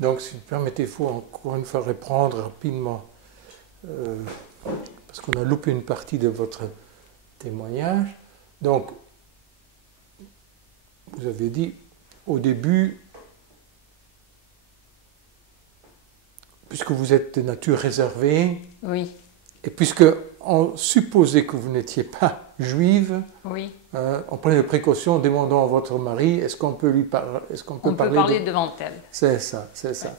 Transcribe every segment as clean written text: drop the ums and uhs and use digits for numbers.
Donc, si vous permettez, il faut encore une fois reprendre rapidement, parce qu'on a loupé une partie de votre témoignage. Donc, vous avez dit, au début, puisque vous êtes de nature réservée, Oui, et puisque on supposait que vous n'étiez pas juive, oui. on prenait des précautions en demandant à votre mari, est-ce qu'on peut lui parler, On peut parler devant elle. C'est ça, c'est ça.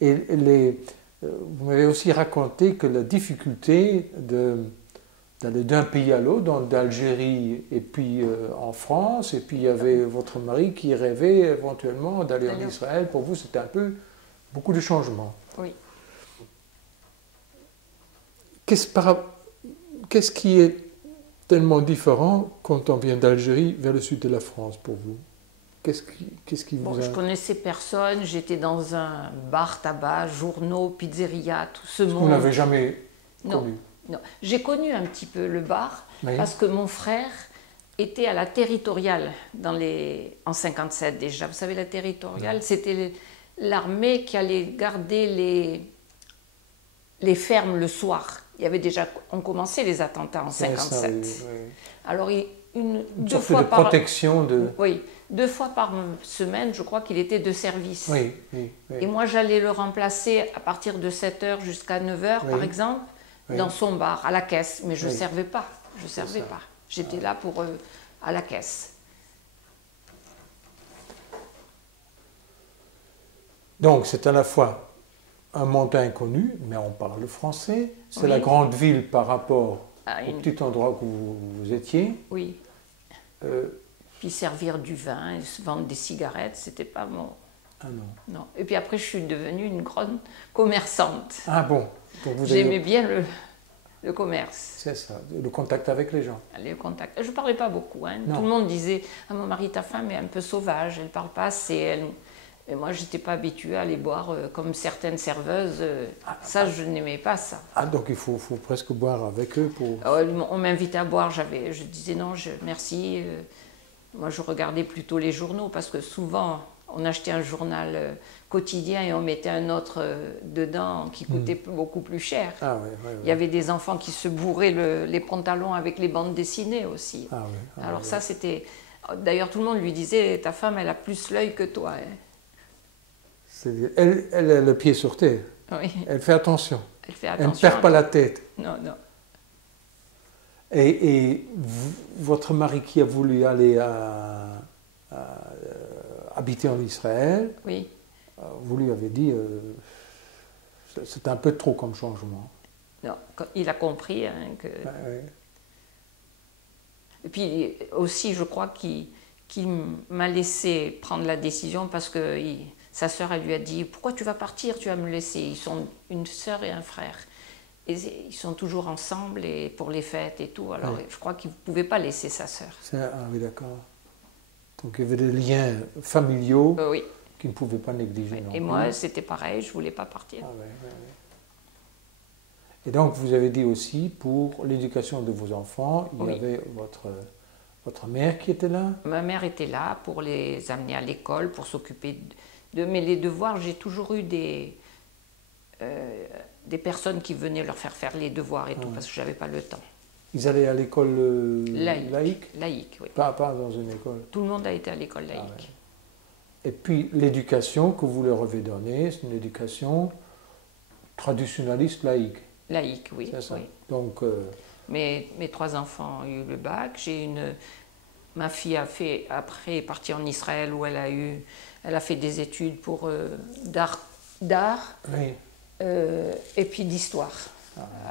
Ouais. Et vous m'avez aussi raconté que la difficulté d'aller d'un pays à l'autre, d'Algérie et puis en France, et puis il y avait votre mari qui rêvait éventuellement d'aller en Israël. Pour vous, c'était un peu beaucoup de changements. Oui. Qu'est-ce qui est tellement différent quand on vient d'Algérie vers le sud de la France pour vous? Qu'est-ce qui vous a... Je connaissais personne, j'étais dans un bar tabac, journaux, pizzeria, tout ce monde. Vous n'avez jamais connu? Non, j'ai connu un petit peu le bar, Oui. parce que mon frère était à la territoriale en 57 déjà. Vous savez, la territoriale, c'était l'armée qui allait garder les fermes le soir. On commençait les attentats en 57. Ça, oui. Alors, Une sorte de protection de... Oui, 2 fois par semaine, je crois qu'il était de service. Oui. Et moi, j'allais le remplacer à partir de 7h jusqu'à 9h, par exemple, dans son bar, à la caisse. Mais je ne servais pas. J'étais là à la caisse. Donc, c'est à la fois un monde inconnu, mais on parle le français. C'est la grande ville par rapport au petit endroit où vous étiez. Oui. Puis servir du vin et se vendre des cigarettes, c'était pas mon... Ah non. Non. Et puis après, je suis devenue une grande commerçante. Ah bon. J'aimais bien le commerce. C'est ça, le contact avec les gens. Les contacts. Je ne parlais pas beaucoup. Hein. Tout le monde disait ah, mon mari, ta femme est un peu sauvage, elle ne parle pas assez. Et moi, je n'étais pas habituée à aller boire comme certaines serveuses. Je n'aimais pas ça. Ah, donc il faut presque boire avec eux pour... On m'invitait à boire, je disais non, merci. Moi, je regardais plutôt les journaux parce que souvent, on achetait un journal quotidien et on mettait un autre dedans qui coûtait beaucoup plus cher. Ah, oui. Il y avait des enfants qui se bourraient les pantalons avec les bandes dessinées aussi. Ah, oui. Alors ça, c'était... D'ailleurs, tout le monde lui disait, ta femme, elle a plus l'œil que toi. Hein. Elle a le pied sur terre. Oui. Elle fait attention. Elle ne perd pas la tête. Non. Et votre mari qui a voulu aller habiter en Israël, oui. Vous lui avez dit c'est un peu trop comme changement. Non, il a compris que... Et puis aussi, je crois qu'il m'a laissé prendre la décision parce que sa sœur, elle lui a dit « Pourquoi tu vas partir? Tu vas me laisser. » Ils sont une sœur et un frère. Et ils sont toujours ensemble et pour les fêtes et tout. Alors je crois qu'il ne pouvait pas laisser sa sœur. Ah oui, d'accord. Donc il y avait des liens familiaux qu'il ne pouvait pas négliger. Et moi, c'était pareil, je ne voulais pas partir. Et donc vous avez dit aussi, pour l'éducation de vos enfants, il y avait votre mère qui était là? Ma mère était là pour les amener à l'école, pour s'occuper de... Mais les devoirs, j'ai toujours eu des personnes qui venaient leur faire les devoirs et tout, parce que je n'avais pas le temps. Ils allaient à l'école laïque? Laïque, oui. Pas dans une école? Tout le monde a été à l'école laïque. Et puis l'éducation que vous leur avez donnée, c'est une éducation traditionnaliste laïque? Laïque, oui. C'est ça. Oui. Donc, mes 3 enfants ont eu le bac. Ma fille après est partie en Israël où elle a fait des études pour d'art. Oui. Et puis d'histoire.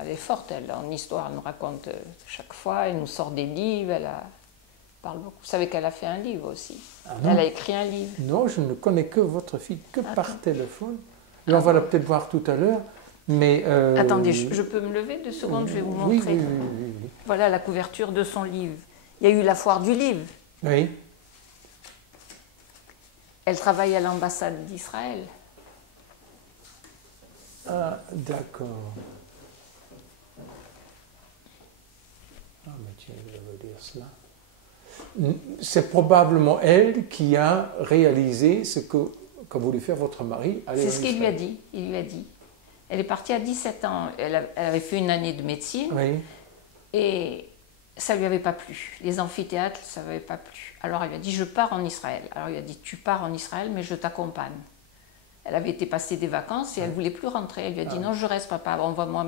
Elle est forte, elle, en histoire, elle nous raconte chaque fois, elle nous sort des livres, elle parle beaucoup. Vous savez qu'elle a fait un livre aussi. Elle a écrit un livre. Non, je ne connais que votre fille, que par téléphone. Là, on va la peut-être voir tout à l'heure. Mais attendez, je peux me lever 2 secondes, je vais vous montrer. Oui. Voilà la couverture de son livre. Il y a eu la foire du livre. Oui. Elle travaille à l'ambassade d'Israël. Ah, d'accord. Ah, mais tiens, je vais dire cela. C'est probablement elle qui a réalisé ce que qu'a voulu faire votre mari. C'est ce qu'il lui a dit. Il lui a dit. Elle est partie à 17 ans. Elle avait fait une année de médecine. Oui. Et ça ne lui avait pas plu. Les amphithéâtres, ça ne lui avait pas plu. Alors elle lui a dit, je pars en Israël. Alors il a dit, tu pars en Israël, mais je t'accompagne. Elle avait été passer des vacances et elle ne voulait plus rentrer. Elle lui a dit, non, je reste, papa, envoie-moi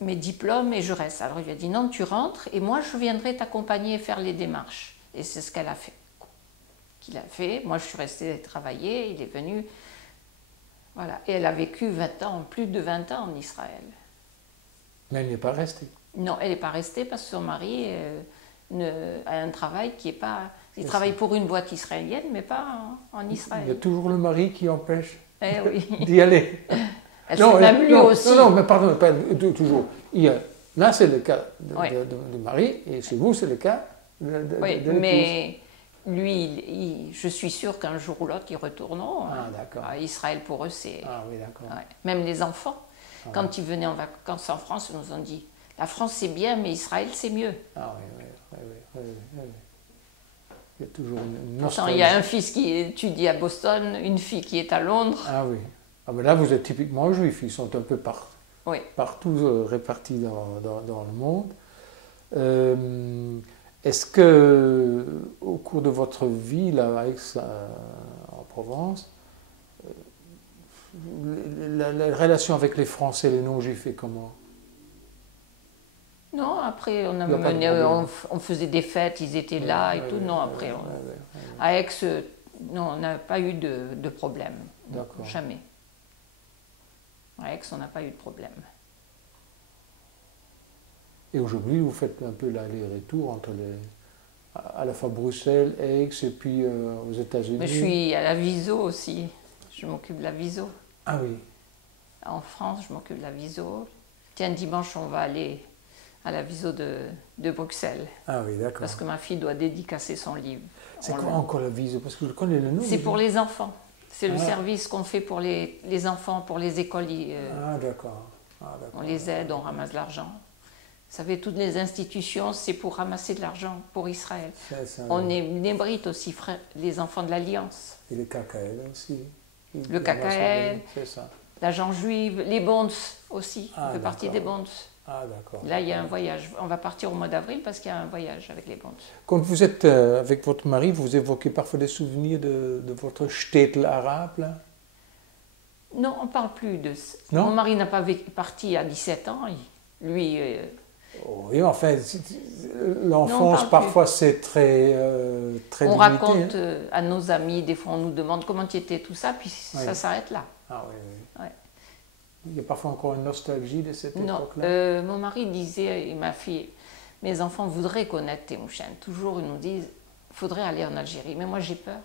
mes diplômes et je reste. Alors il lui a dit, non, tu rentres et moi, je viendrai t'accompagner et faire les démarches. Et c'est ce qu'elle a fait. Moi, je suis restée travailler, il est venu. Voilà. Et elle a vécu 20 ans, plus de 20 ans en Israël. Mais elle n'est pas restée. Non, elle n'est pas restée parce que son mari a un travail qui n'est pas... Il travaille pour une boîte israélienne, mais pas en Israël. Il y a toujours le mari qui empêche oui. d'y aller. Elle fait même lui aussi. Non, mais pardon, pas toujours. Là, c'est le cas du mari, et chez vous, c'est le cas de l'épouse. Mais lui, je suis sûre qu'un jour ou l'autre, ils retourneront. D'accord. Israël, pour eux, c'est... Ah oui, d'accord. Ouais. Même les enfants, quand ils venaient en vacances en France, ils nous ont dit, la France, c'est bien, mais Israël, c'est mieux. Ah oui. Il y a toujours une Pourtant, il y a un fils qui étudie à Boston, une fille qui est à Londres. Ah oui. Ah, mais là, vous êtes typiquement juif. Ils sont un peu partout répartis dans le monde. Est-ce que, au cours de votre vie là, à Aix, en Provence, la relation avec les Français, les non-juifs, est comment? Non, après, on faisait des fêtes, ils étaient là et tout. Non, après, à Aix, non, on n'a pas eu de problème. D'accord. Jamais. À Aix, on n'a pas eu de problème. Et aujourd'hui, vous faites un peu l'aller-retour entre à la fois Bruxelles, Aix et puis aux États-Unis. Mais je suis à la Viso aussi. Je m'occupe de la Viso. Ah oui. En France, je m'occupe de la Viso. Tiens, dimanche, on va aller à la Viso de Bruxelles. Ah oui, d'accord. Parce que ma fille doit dédicacer son livre. C'est quoi encore la Viso? Parce que je connais le nom. C'est pour les enfants. C'est le service qu'on fait pour les enfants, pour les écoles. Ah d'accord. On les aide, on ramasse de l'argent. Vous savez, toutes les institutions, c'est pour ramasser de l'argent pour Israël. On est nébrite aussi, frère, les enfants de l'Alliance. Et le KKL aussi. Le KKL, c'est ça. l'agent juive, les bonds aussi, on fait partie des bonds. Ah d'accord. Là, il y a un voyage. On va partir au mois d'avril parce qu'il y a un voyage avec les bonds. Quand vous êtes avec votre mari, vous évoquez parfois des souvenirs de votre shtetl arabe là? Non, on ne parle plus de ça. Non? Mon mari n'a pas parti à 17 ans. Lui... Oui, enfin, l'enfance, parfois, c'est très on limité. raconte à nos amis, des fois, on nous demande comment tu étais, tout ça, puis ça s'arrête là. Ah oui. Il y a parfois encore une nostalgie de cette époque-là. Non, mon mari disait, et ma fille, mes enfants voudraient connaître Témouchen. Toujours, ils nous disent, il faudrait aller en Algérie. Mais moi, j'ai peur.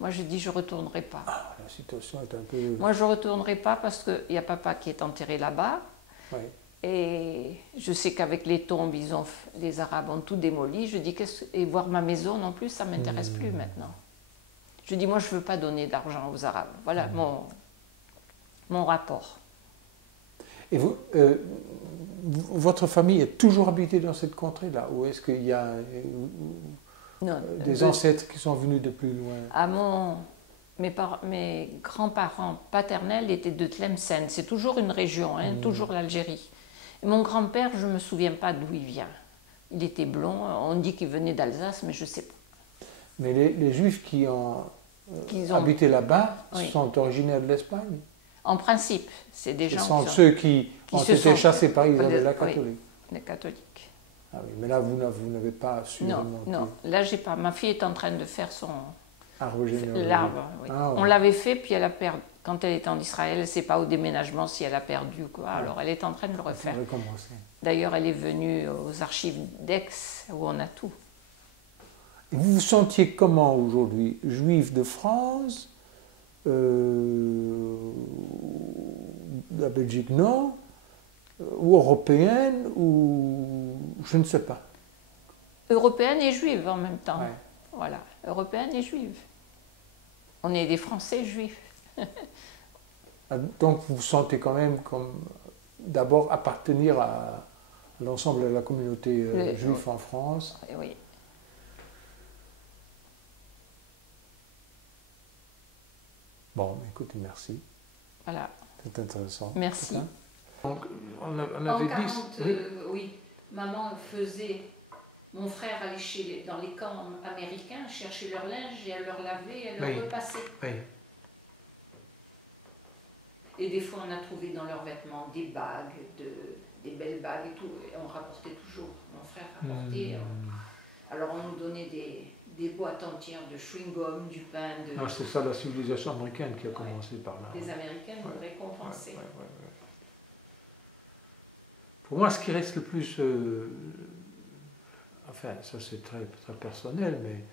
Moi, je dis, je ne retournerai pas. Ah, la situation est un peu... Moi, je ne retournerai pas parce qu'il y a papa qui est enterré là-bas. Oui. Et je sais qu'avec les tombes, les Arabes ont tout démoli. Je dis, et voir ma maison non plus, ça ne m'intéresse plus maintenant. Je dis, moi, je ne veux pas donner d'argent aux Arabes. Voilà mon rapport. Et vous, votre famille est toujours habitée dans cette contrée-là? Ou est-ce qu'il y a des ancêtres qui sont venus de plus loin? Mes grands-parents paternels étaient de Tlemcen. C'est toujours une région, toujours l'Algérie. Et mon grand-père, je ne me souviens pas d'où il vient. Il était blond, on dit qu'il venait d'Alsace, mais je ne sais pas. Mais les Juifs qui ont habité là-bas sont originaires de l'Espagne? En principe, c'est des gens... Ce sont ceux qui ont été chassés par Isabella catholique. Oui, les catholiques. Ah oui, mais là, vous n'avez pas su remonter. Non, là, j'ai pas. Ma fille est en train de faire son... l'arbre. Oui. Ah, ouais. On l'avait fait, puis elle a perdu. Quand elle était en Israël, elle ne sait pas au déménagement si elle a perdu quoi. Alors elle est en train de le refaire. D'ailleurs, elle est venue aux archives d'Aix, où on a tout. Et vous vous sentiez comment aujourd'hui? Juif de France, la Belgique non, ou européenne, ou je ne sais pas. Européenne et juive en même temps. Ouais. Voilà, européenne et juive. On est des Français juifs. Donc vous vous sentez quand même comme d'abord appartenir à l'ensemble de la communauté juive en France. Oui. Bon, écoutez, merci. Voilà. C'est intéressant. Merci. Donc, on En avait 40, dit... Oui. oui, maman faisait... Mon frère allait dans les camps américains chercher leur linge et elle leur lavait et elle leur repassait. Oui. Et des fois, on a trouvé dans leurs vêtements des bagues, des belles bagues et tout. Et on rapportait toujours. Mon frère rapportait. Alors, on nous donnait des boîtes entières de chewing-gum, du pain. Non, c'est ça la civilisation américaine qui a commencé par là. Les Américains nous récompensaient. Pour moi, ce qui reste le plus... enfin, ça c'est très, très personnel, mais...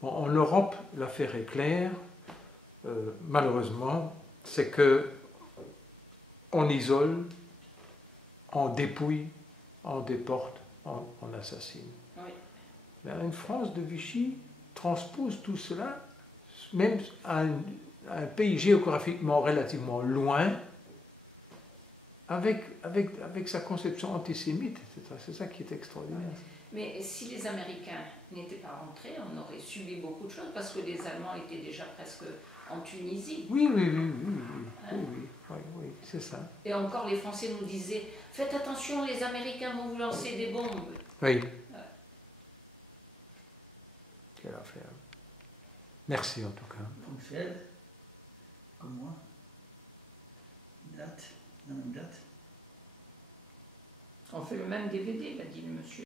bon, en Europe, l'affaire est claire. Malheureusement, c'est que on isole, on dépouille, on déporte, on assassine. Oui. Mais une France de Vichy transpose tout cela, même à un pays géographiquement relativement loin, avec sa conception antisémite, etc. C'est ça qui est extraordinaire. Mais si les Américains n'étaient pas rentrés, on aurait subi beaucoup de choses, parce que les Allemands étaient déjà presque en Tunisie. Oui, c'est ça. Et encore, les Français nous disaient, faites attention, les Américains vont vous lancer des bombes. Oui. Quelle affaire. Merci en tout cas. Ponctuel, comme moi. Date, la même date. On fait le même DVD, m'a dit le monsieur.